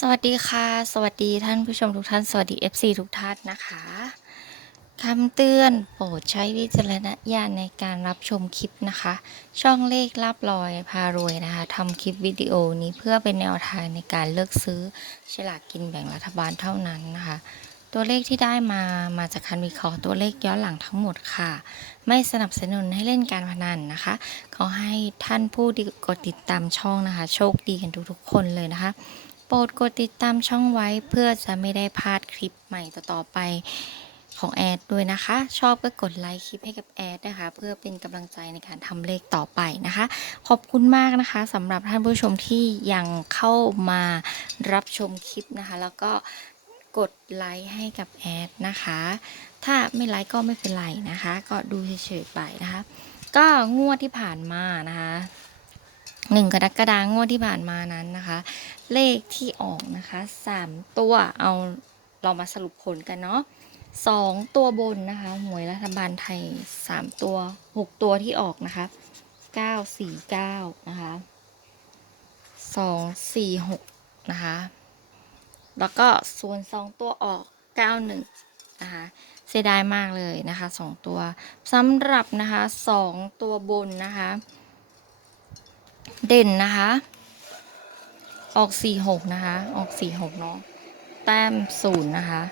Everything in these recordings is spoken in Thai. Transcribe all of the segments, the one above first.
สวัสดีค่ะ สวัสดีท่านผู้ชมทุกท่าน สวัสดี FC ทุกท่านนะคะคำเตือนโปรดใช้วิจารณญาณในการรับชมคลิปนะคะ ช่องเลขลับลอยพารวยนะคะทำคลิปวิดีโอนี้เพื่อเป็นแนวทางในการเลือกซื้อฉลากกินแบ่งรัฐบาลเท่านั้นนะคะ ตัวเลขที่ได้มามาจากการวิเคราะห์ตัวเลขย้อนหลังทั้งหมดค่ะ ไม่สนับสนุนให้เล่นการพนันนะคะ ขอให้ท่านผู้ที่กดติดตามช่องนะคะ โชคดีกันทุกๆคนเลยนะคะ โปรดกดติดตามช่องไว้เพื่อจะไม่ได้พลาดคลิปใหม่ต่อๆไปของแอดด้วยนะคะ ชอบก็กดไลค์คลิปให้กับแอดนะคะ เพื่อเป็นกำลังใจในการทำเลขต่อไปนะคะ ขอบคุณมากนะคะสำหรับท่านผู้ชมที่ยังเข้ามารับชมคลิปนะคะ แล้วก็กดไลค์ให้กับแอดนะคะ ถ้าไม่ไลค์ก็ไม่เป็นไรนะคะ ก็ดูเฉยๆไปนะคะ ก็งวดที่ผ่านมานะคะ หนึ่งกรกฎาคมงวดที่ผ่านมานั้นนะคะ เลขที่ออกนะคะสามตัวเอาเรามาสรุปผลกันเนาะสองตัวบนนะคะหวยรัฐบาลไทยสามตัวหกตัวที่ออกนะคะเก้าสี่เก้านะคะสองสี่หกนะคะแล้วก็ส่วนสองตัวออกเก้าหนึ่งนะคะเสียดายมากเลยนะคะสองตัวสำหรับนะคะสองตัวบนนะคะ เด่นนะคะ ออก46นะคะ ออก46เนาะ แต้มศูนย์นะคะ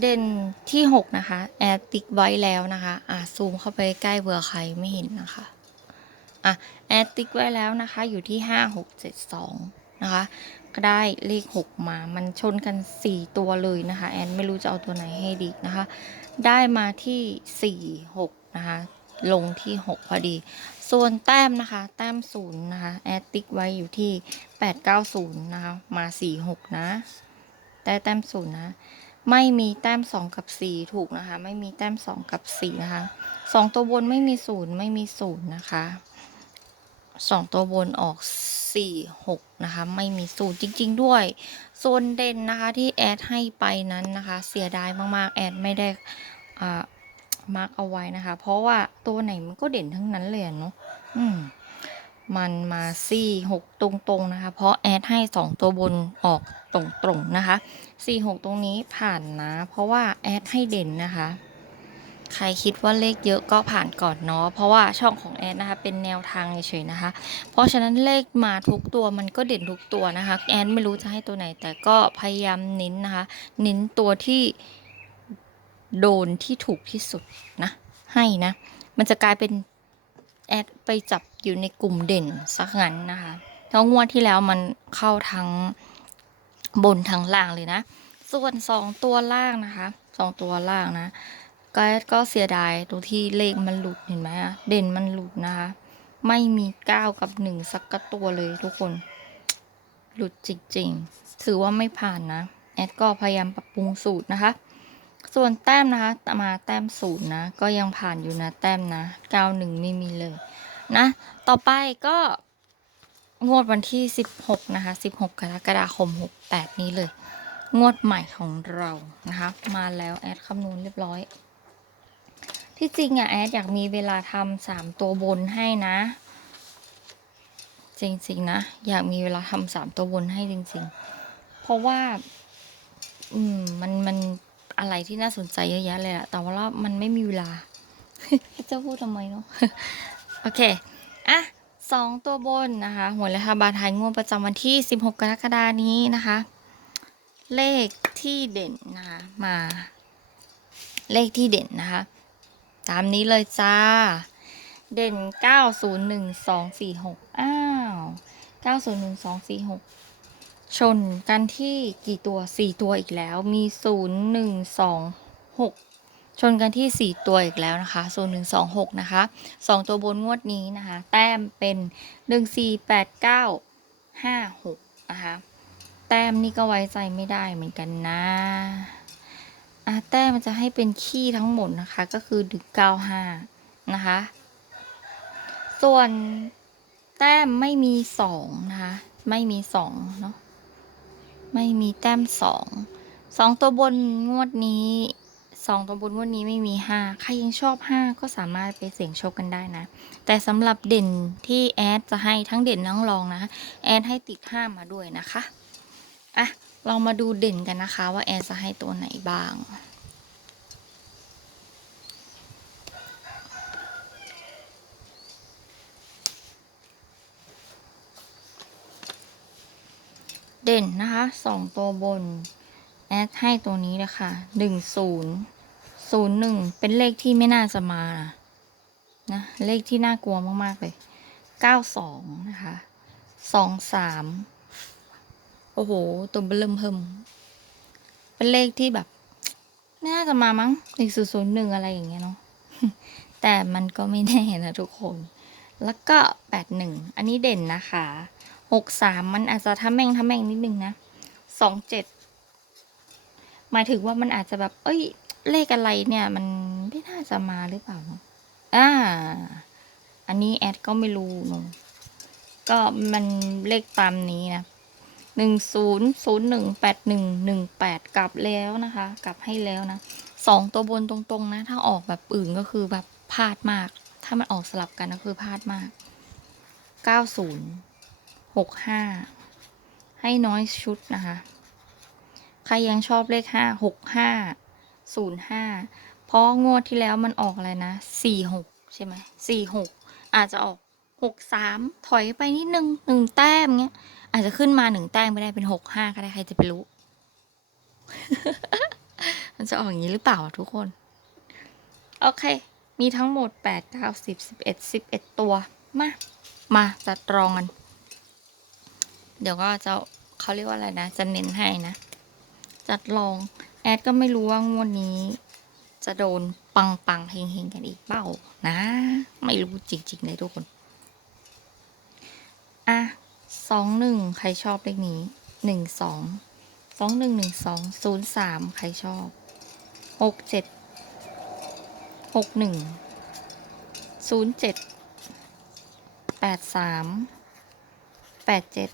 เด่นที่6นะคะ แอดติ๊กไว้แล้วนะคะ อะซูมเข้าไปใกล้เบื่อใครไม่เห็นนะคะ อะ แอดติ๊กไว้แล้วนะคะ อยู่ที่5 6 7 2นะคะ ก็ได้เลข6มา มันชนกัน4ตัวเลยนะคะ แอนไม่รู้จะเอาตัวไหนให้ดีนะคะ ได้มาที่4 6นะคะลงที่ 6 พอดี ส่วนแต้มนะคะ แต้มศูนย์นะคะ แอดติ๊กไว้อยู่ที่890นย์นะคะ มา46นะ แต่แต้มศูนย์นะ ไม่มีแต้ม2กับ4ถูกนะคะ ไม่มีแต้ม2กับ4นะคะ2ตัวบนไม่มีศูนย์ไม่มีศูนย์นะคะ2ตัวบนออก4 6นะคะ ไม่มีศูนย์จริง ๆ ด้วย ส่วนเด่นนะคะที่แอดให้ไปนั้นนะคะ เสียดายมากๆ แอดไม่ได้อ่า มาร์กเอาไว้นะคะ เพราะว่าตัวไหนมันก็เด่นทั้งนั้นเลยเนาะอืมมันมาสี่หกตรงๆนะคะ เพราะแอดให้สองตัวบนออกตรงๆนะคะสี่หกตรงนี้ผ่านนะ เพราะว่าแอดให้เด่นนะคะ ใครคิดว่าเลขเยอะก็ผ่านก่อนเนาะเพราะว่าช่องของแอดนะคะ เป็นแนวทางเฉยๆนะคะ เพราะฉะนั้นเลขมาทุกตัวมันก็เด่นทุกตัวนะคะ แอดไม่รู้จะให้ตัวไหน แต่ก็พยายามเน้นนะคะ เน้นตัวที่ โดนที่ถูกที่สุดนะ ให้นะ มันจะกลายเป็นแอดไปจับอยู่ในกลุ่มเด่นสักงั้นนะคะแล้วงวดที่แล้วมันเข้าทั้งบนทั้งล่างเลยนะ ส่วนสองตัวล่างนะคะสองตัวล่างนะ ก็ก็เสียดายตรงที่เลขมันหลุดเห็นไหมอะเด่นมันหลุดนะคะ ไม่มีเก้ากับหนึ่งสักกระตัวเลยทุกคน หลุดจริงๆ ถือว่าไม่ผ่านนะ แอดก็พยายามปรับปรุงสูตรนะคะ ส่วนแต้มนะคะมาแต้มศูนย์นะ ก็ยังผ่านอยู่นะแต้มนะเก้าหนึ่งไม่มีเลยนะ ต่อไปก็งวดวันที่ 16 นะคะ 16 กรกฎาคม 68 นี้เลย งวดใหม่ของเรานะคะ มาแล้วแอดคำนวณเรียบร้อย ที่จริงอะแอดอยากมีเวลาทำสามตัวบนให้นะ จริงๆนะ อยากมีเวลาทำสามตัวบนให้จริง ๆ เพราะว่า อืม มันมัน อะไรที่น่าสนใจเยอะแยะเลยอะแต่ว่าเรามันไม่มีเวลา จะพูดทำไมเนาะ โอเค อะสองตัวบนนะคะหวยรัฐบาลไทยงวดประจำวันที่ 16 กรกฎานี้นะคะ เลขที่เด่นนะคะมา เลขที่เด่นนะคะ ตามนี้เลยจ้า เด่น 901246 อ้าว 901246 ชนกันที่กี่ตัว4ตัวอีกแล้ว มี0 1 2 6ชนกันที่ 4 ตัวอีกแล้วนะคะ0 1 2 6 นะคะ 2 ตัวบนงวดนี้นะคะ แต้มเป็น 1 4 8 9 5 6 นะคะ แต้มนี่ก็ไว้ใจไม่ได้เหมือนกันนะอะแต้มมันจะให้เป็นขี้ทั้งหมดนะคะ ก็คือดึก95 นะคะ ส่วนแต้มไม่มี 2 นะคะ ไม่มี 2 เนาะ ไม่มีแต้มสอง สองตัวบนงวดนี้สองตัวบนงวดนี้ไม่มีห้าใครยังชอบห้าก็สามารถไปเสี่ยงโชคกันได้นะ แต่สำหรับเด่นที่แอดจะให้ทั้งเด่นทั้งรองนะ แอดให้ติดห้ามาด้วยนะคะ อะ เรามาดูเด่นกันนะคะว่าแอดจะให้ตัวไหนบ้าง เด่นนะคะสองตัวบน แอดให้ตัวนี้เลยค่ะหนึ่งศูนย์ศูนย์หนึ่งเป็นเลขที่ไม่น่าจะมานะนะเลขที่น่ากลัวมาก ๆ เลยเก้าสองนะคะสองสามโอ้โห ตัวเบิ่มเพิ่มเป็นเลขที่แบบไม่น่าจะมามั้งหนึ่งศูนย์ศูนย์หนึ่งอะไรอย่างเงี้ยเนาะแต่มันก็ไม่แน่นะทุกคน แล้วก็แปดหนึ่งอันนี้เด่นนะคะ หกสามมันอาจจะทำแม่งทำแม่งนิดนึงนะสองเจ็ดหมายถึงว่ามันอาจจะแบบ เอ้ย เลขอะไรเนี่ย มันไม่น่าจะมาหรือเปล่าอ่า อันนี้แอดก็ไม่รู้นอะก็มันเลขตามนี้นะหนึ่งศูนย์ศูนย์หนึ่งแปดหนึ่งหนึ่งแปดกลับแล้วนะคะ กลับให้แล้วนะสองตัวบนตรงๆนะ ถ้าออกแบบอื่นก็คือแบบพลาดมาก ถ้ามันออกสลับกันก็คือพลาดมากเก้าศูนย์ หกห้าให้น้อยชุดนะคะ ใครยังชอบเลขห้าหกห้าศูนย์ห้าเพราะงวดที่แล้วมันออกอะไรนะสี่หกใช่ไหมสี่หกอาจจะออกหกสามถอยไปนิดนึงหนึ่งแต้มเงี้ย อาจจะขึ้นมาหนึ่งแต้มไม่ได้เป็นหกห้าก็ได้ใครจะไปรู้ มันจะออกอย่างนี้หรือเปล่าทุกคน โอเค มีทั้งหมดแปดเก้าสิบสิบเอ็ดสิบเอ็ดตัว มา มาจัดรองกัน เดี๋ยวก็จะเขาเรียกว่าอะไรนะ จะเน้นให้นะ จัดลอง แอดก็ไม่รู้ว่างวดนี้ จะโดนปังปังๆเฮงเฮงๆกันอีกเปล่านะ ไม่รู้จริงๆเลยทุกคน อะสองหนึ่งใครชอบเลขนี้หนึ่งสองสองหนึ่งหนึ่งสองศูนย์สามใครชอบหกเจ็ดหกหนึ่งศูนย์เจ็ดแปดสามแปดเจ็ด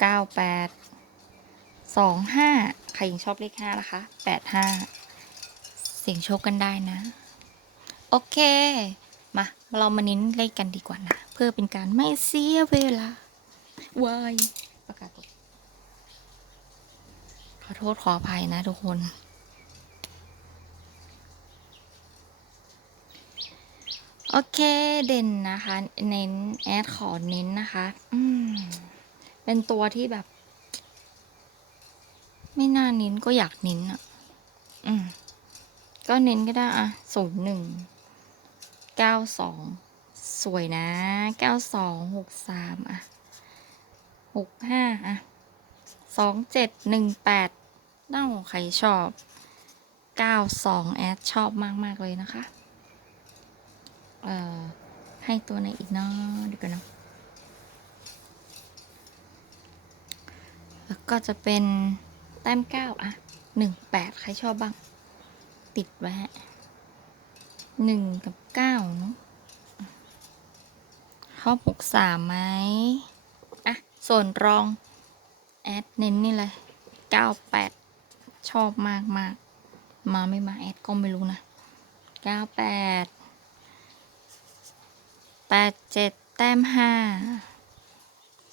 เก้าแปดสองห้าใครยังชอบเลขห้านะคะแปดห้าเสียงโชคกันได้นะ โอเค มา เรามาเน้นเลขกันดีกว่านะ เพื่อเป็นการไม่เสียเวลาวายประกาศขอโทษขออภัยนะทุกคนโอเคเด่นนะคะ เน้น แอดขอเน้นนะคะ อืม เป็นตัวที่แบบ ไม่น่าเน้นก็อยากเน้นอะ อืม ก็เน้นก็ได้อะศูนย์หนึ่งเก้าสองสวยนะเก้าสองหกสามอะหกห้าอะสองเจ็ดหนึ่งแปดน่าใครชอบเก้าสองแอดชอบมากมากๆเลยนะคะ เอ่อ ให้ตัวไหนอีกเนาะเดี๋ยวกันเนาะ แล้วก็จะเป็นแต้มเก้าอะหนึ่งแปดใครชอบบ้าง ติดไว้ฮะหนึ่งกับเก้าเนาะชอบหกสามไหมอะ ส่วนรอง แอดเน้นนี่เลยเก้าแปดชอบมากมากมาไม่มาแอดก็ไม่รู้นะเก้าแปดแปดเจ็ดแต้มห้า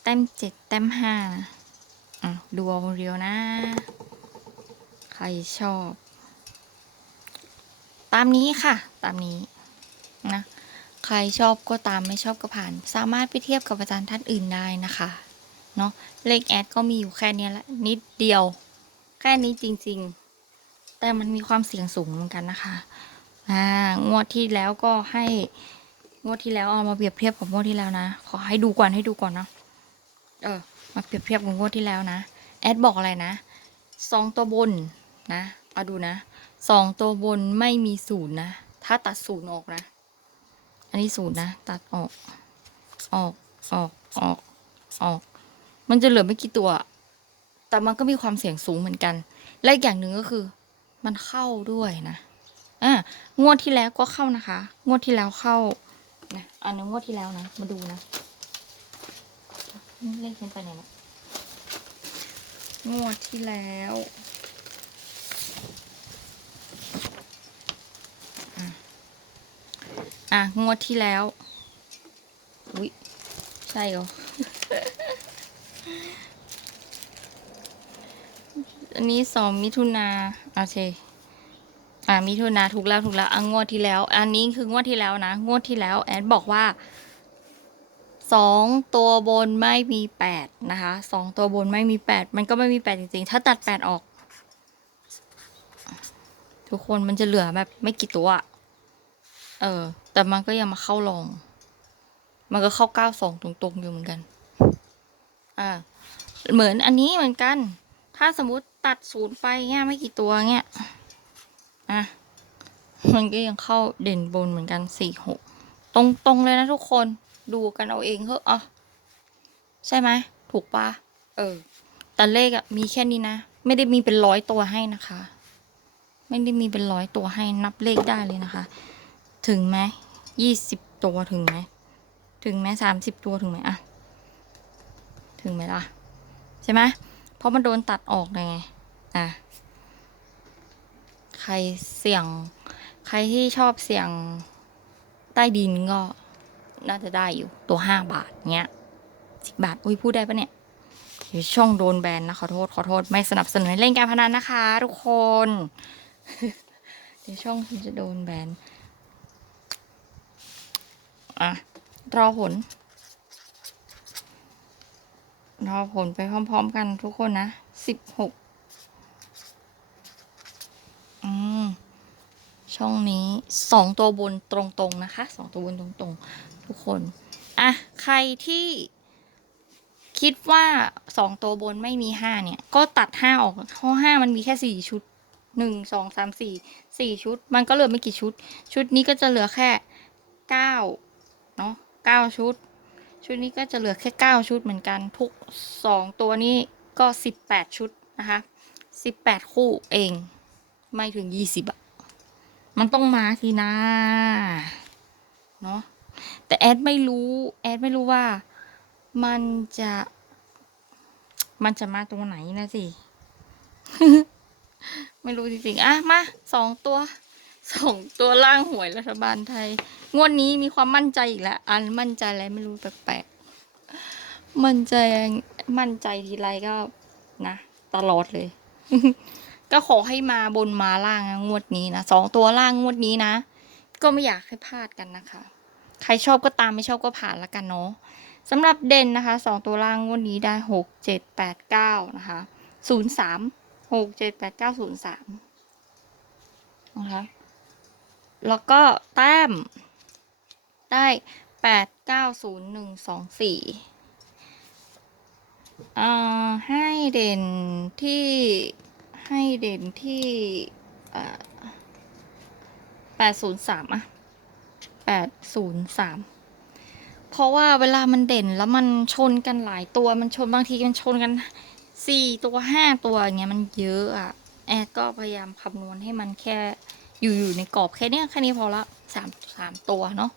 แต้มเจ็ดแต้มห้านะ อะดูเอาคนเรียวนะ ใครชอบ ตามนี้ค่ะ ตามนี้นะใครชอบก็ตามไม่ชอบก็ผ่าน สามารถไปเทียบกับอาจารย์ท่านอื่นได้นะคะเนาะเลขแอดก็มีอยู่แค่นี้ละนิดเดียว แค่นี้จริง ๆ แต่มันมีความเสี่ยงสูงเหมือนกันนะคะอ่างวดที่แล้วก็ให้งวดที่แล้วเอามาเปรียบเทียบกับงวดที่แล้วนะ ขอให้ดูก่อนให้ดูก่อนเนาะเออ มาเปรียบเทียบกับงวดที่แล้วนะ แอดบอกอะไรนะสองตัวบนนะเอาดูนะสองตัวบนไม่มีศูนย์นะ ถ้าตัดศูนย์ออกนะ อันนี้ศูนย์นะ ตัดออก ออก ออก ออก ออก มันจะเหลือไม่กี่ตัว แต่มันก็มีความเสี่ยงสูงเหมือนกัน และอีกอย่างหนึ่งก็คือ มันเข้าด้วยนะอ่างวดที่แล้วก็เข้านะคะ งวดที่แล้วเข้านะอันนี้งวดที่แล้วนะ มาดูนะ เลขมันไปไหนนะงวดที่แล้วอะ งวดที่แล้ว อุ๊ย ใช่เหรอ อันนี้สองมิถุนาโอเคอ่ามิถุนาถูกแล้วถูกแล้วอะงวดที่แล้ว อันนี้คืองวดที่แล้วนะ งวดที่แล้ว แอดบอกว่า สองตัวบนไม่มีแปดนะคะสองตัวบนไม่มีแปดมันก็ไม่มีแปดจริงๆ ถ้าตัดแปดออก ทุกคนมันจะเหลือแบบไม่กี่ตัว เออ แต่มันก็ยังมาเข้าลอง มันก็เข้าเก้าสองตรงๆอยู่เหมือนกัน อ่า เหมือนอันนี้เหมือนกัน ถ้าสมมติตัดศูนย์ไปเงี้ยไม่กี่ตัวเงี้ย อะ มันก็ยังเข้าเด่นบนเหมือนกันสี่หกตรงตรงเลยนะทุกคน ดูกันเอาเองเถอะอะใช่ไหมถูกปะเออ แต่เลขอะมีแค่นี้นะ ไม่ได้มีเป็นร้อยตัวให้นะคะ ไม่ได้มีเป็นร้อยตัวให้นับเลขได้เลยนะคะ ถึงไหมยี่สิบตัวถึงไหมถึงไหมสามสิบตัวถึงไหมอะถึงไหมล่ะ ใช่ไหมเพราะมันโดนตัดออกไงอะใครเสี่ยง ใครที่ชอบเสี่ยงใต้ดินก็ น่าจะได้อยู่ตัวห้าบาทเนี้ยสิบบาท อุ้ยพูดได้ปะเนี่ยเดี๋ยวช่องโดนแบนนะขอโทษขอโทษไม่สนับสนุนให้เล่นการพนันนะคะ ทุกคนเดี๋ยวช่องคุณจะโดนแบนอะรอผลรอผลไปพร้อม ๆ กันทุกคนนะสิบหกอืมช่องนี้สองตัวบนตรงๆนะคะสองตัวบนตรงๆ ทุกคนอะใครที่คิดว่าสองตัวบนไม่มีห้าเนี่ย ก็ตัดห้าออกเพราะห้ามันมีแค่สี่ชุดหนึ่งสองสามสี่สี่ชุด มันก็เหลือไม่กี่ชุด ชุดนี้ก็จะเหลือแค่เก้าเนาะเก้าชุด ชุดนี้ก็จะเหลือแค่เก้าชุดเหมือนกันทุกสองตัวนี้ก็สิบแปดชุดนะคะสิบแปดคู่เอง ไม่ถึงยี่สิบอะมันต้องมาทีนะเนาะ แต่แอดไม่รู้แอดไม่รู้ว่ามันจะ มันจะมาตัวไหนนะสิ ไม่รู้จริงๆ อะ มาสองตัวสองตัวล่างหวยรัฐบาลไทย งวดนี้มีความมั่นใจอีกแล้ว อันมั่นใจอะไรไม่รู้แปลกๆ มั่นใจมั่นใจทีไรก็นะ ตลอดเลย ก็ขอให้มาบนมาล่างงวดนี้นะสองตัวล่างงวดนี้นะ ก็ไม่อยากให้พลาดกันนะคะ ใครชอบก็ตามไม่ชอบก็ผ่านละกันเนาะสำหรับเด่นนะคะสองตัวล่างงวดนี้ได้หกเจ็ดแปดเก้านะคะศูนย์สามหกเจ็ดแปดเก้าศูนย์สามนะคะแล้วก็แต้มได้แปดเก้าศูนย์หนึ่งสองสี่อ่าให้เด่นที่ให้เด่นที่แปดศูนย์สามอะ แปดศูนย์สามเพราะว่าเวลามันเด่นแล้วมันชนกันหลายตัวมันชนบางทีมันชนกันสี่ตัวห้าตัวอย่างเงี้ยมันเยอะอะแอดก็พยายามคำนวณให้มันแค่อยู่อยู่ในกรอบแค่นี้แค่นี้พอละสามสามตัวเนาะ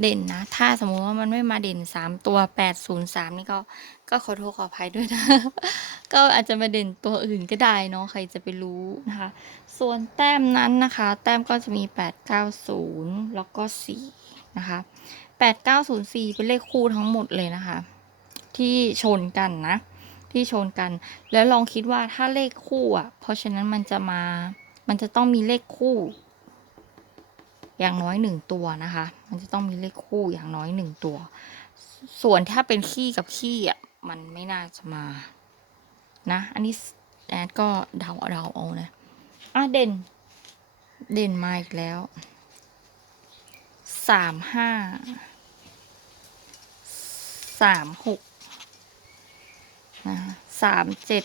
เด่นนะ ถ้าสมมติว่ามันไม่มาเด่นสามตัวแปดศูนย์สามนี่ก็ ก็ขอโทษขออภัยด้วยนะ ก็อาจจะมาเด่นตัวอื่นก็ได้เนาะใครจะไปรู้นะคะ ส่วนแต้มนั้นนะคะ แต้มก็จะมี890แล้วก็4นะคะ8904เป็นเลขคู่ทั้งหมดเลยนะคะ ที่ชนกันนะ ที่ชนกัน แล้วลองคิดว่าถ้าเลขคู่อะ เพราะฉะนั้นมันจะมา มันจะต้องมีเลขคู่ อย่างน้อยหนึ่งตัวนะคะ มันจะต้องมีเลขคู่อย่างน้อยหนึ่งตัว ส่วนถ้าเป็นขี้กับขี้อะ มันไม่น่าจะมา นะ อันนี้แอดก็เดาเดาเอานะอะเด่น เด่นมาอีกแล้วสามห้าสามหกนะคะสามเจ็ด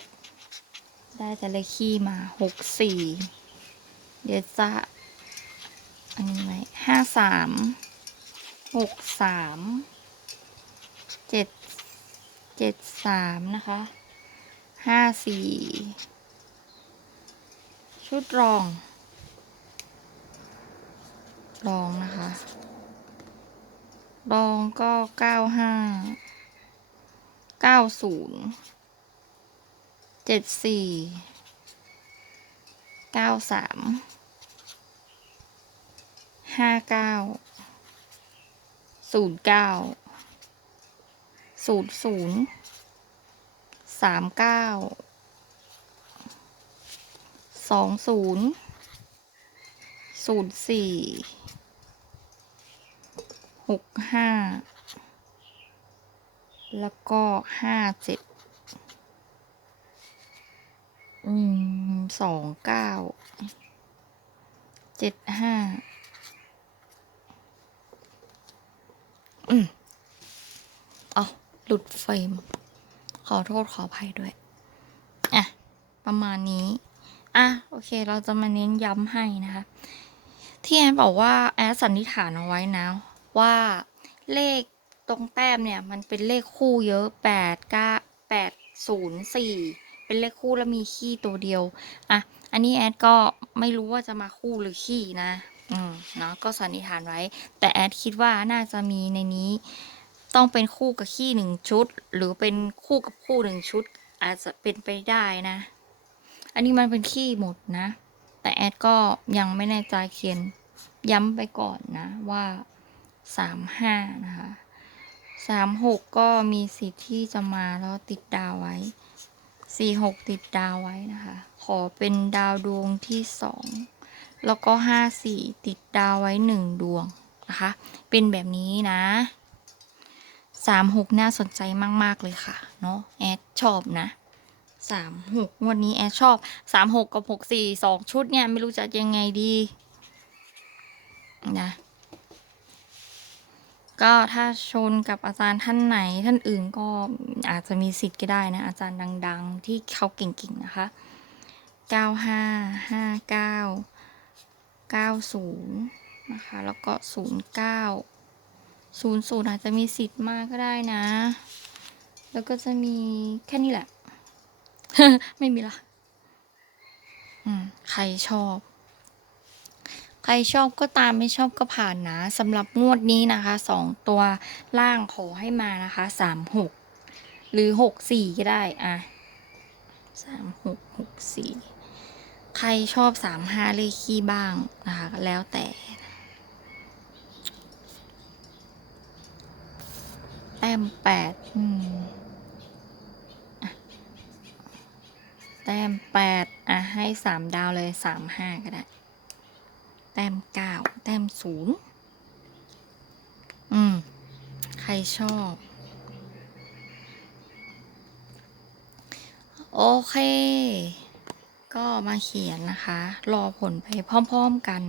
ได้แต่เลขขี้มาหกสี่เดี๋ยวจะอันนี้ไหมห้าสาม หกสามเจ็ดเจ็ดสามนะคะห้าสี่ชุดรอง รองนะคะ รองก็เก้าห้าเก้าศูนย์เจ็ดสี่เก้าสามห้าเก้า ศูนย์เก้าศูนย์ศูนย์สามเก้าสองศูนย์ศูนย์สี่หกห้าแล้วก็ห้าเจ็ดอืมสองเก้าเจ็ดห้า อืมเอาหลุดเฟรม ขอโทษขออภัยด้วย อะ ประมาณนี้ อะ โอเค เราจะมาเน้นย้ำให้นะคะ ที่แอนบอกว่าแอนสันนิษฐานเอาไว้นะ ว่าเลขตรงแต้มเนี่ย มันเป็นเลขคู่เยอะแปดเก้าแปดศูนย์สี่เป็นเลขคู่แล้วมีขี้ตัวเดียว อะ อันนี้แอดก็ไม่รู้ว่าจะมาคู่หรือขี้นะ อืมเนาะก็สันนิษฐานไว้ แต่แอดคิดว่าน่าจะมีในนี้ ต้องเป็นคู่กับขี้หนึ่งชุด หรือเป็นคู่กับคู่หนึ่งชุด อาจจะเป็นไปได้นะ อันนี้มันเป็นขี้หมดนะ แต่แอดก็ยังไม่แน่ใจเขียนย้ำไปก่อนนะว่าสามห้านะคะสามหกก็มีสิทธิ์ที่จะมาแล้วติดดาวไว้สี่หกติดดาวไว้นะคะ ขอเป็นดาวดวงที่สอง แล้วก็ห้าสี่ติดดาวไว้หนึ่งดวงนะคะ เป็นแบบนี้นะสามหกน่าสนใจมาก ๆ เลยค่ะเนาะแอดชอบนะสามหกวันนี้แอดชอบสามหกกับหกสี่สองชุดเนี่ย ไม่รู้จะยังไงดีนะก็ถ้าชนกับอาจารย์ท่านไหนท่านอื่นก็อาจจะมีสิทธิ์ก็ได้นะ อาจารย์ดัง ๆ ที่เขาเก่ง ๆ นะคะเก้าห้าห้าเก้าศูนย์นะคะ แล้วก็ศูนย์เก้าศูนย์ศูนย์อาจจะมีสิทธิ์มากก็ได้นะ แล้วก็จะมีแค่นี้แหละ ไม่มีละอืมใครชอบ ใครชอบก็ตามไม่ชอบก็ผ่านนะสำหรับงวดนี้นะคะสองตัวล่างขอให้มานะคะสามหกหรือหกสี่ก็ได้ อะสามหกหกสี่ ใครชอบสามห้าเลขคี่บ้างนะคะแล้วแต่ แต้มแปดอืมแต้มแปดอะ ให้สามดาวเลยสามห้าก็ได้ แต้มเก้าแต้มศูนย์อืม ใครชอบ โอเค ก็มาเขียนนะคะ รอผลไปพร้อมๆกัน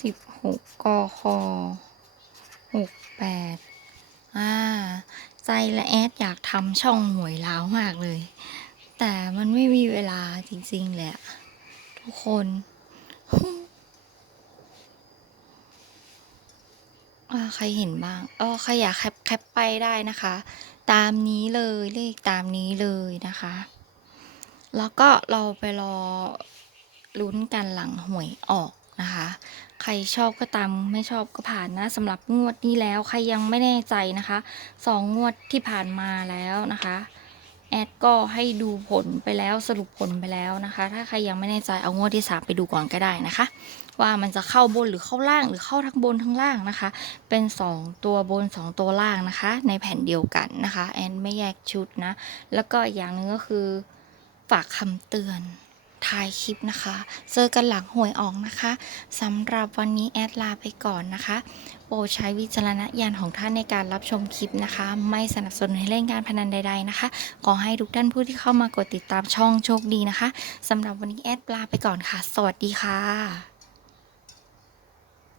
สิบหกกคหกแปดอ่า ใจและแอดอยากทำช่องหวยล้าวมากเลย แต่มันไม่มีเวลาจริงๆแหละทุกคน อ่า ใครเห็นบ้างเออใครอยากแคปแคปไปได้นะคะ ตามนี้เลยเลขตามนี้เลยนะคะ แล้วก็เราไปรอลุ้นกันหลังหวยออกนะคะ ใครชอบก็ตามไม่ชอบก็ผ่านนะสำหรับงวดนี้แล้วใครยังไม่แน่ใจนะคะสองงวดที่ผ่านมาแล้วนะคะ แอดก็ให้ดูผลไปแล้วสรุปผลไปแล้วนะคะ ถ้าใครยังไม่แน่ใจเอางวดที่สามไปดูก่อนก็ได้นะคะ ว่ามันจะเข้าบนหรือเข้าล่างหรือเข้าทั้งบนทั้งล่างนะคะ เป็น 2 ตัวบน 2 ตัวล่างนะคะ ในแผ่นเดียวกันนะคะ แอนไม่แยกชุดนะ แล้วก็อย่างหนึงก็คือฝากคำเตือน ท้ายคลิปนะคะ เจอกันหลังหวยออกนะคะสำหรับวันนี้แอดลาไปก่อนนะคะ โปรดใช้วิจารณญาณของท่านในการรับชมคลิปนะคะ ไม่สนับสนุนให้เล่นการพนันใด ๆนะคะ ขอให้ทุกท่านผู้ที่เข้ามากดติดตามช่องโชคดีนะคะสำหรับวันนี้แอดลาไปก่อนค่ะ สวัสดีค่ะ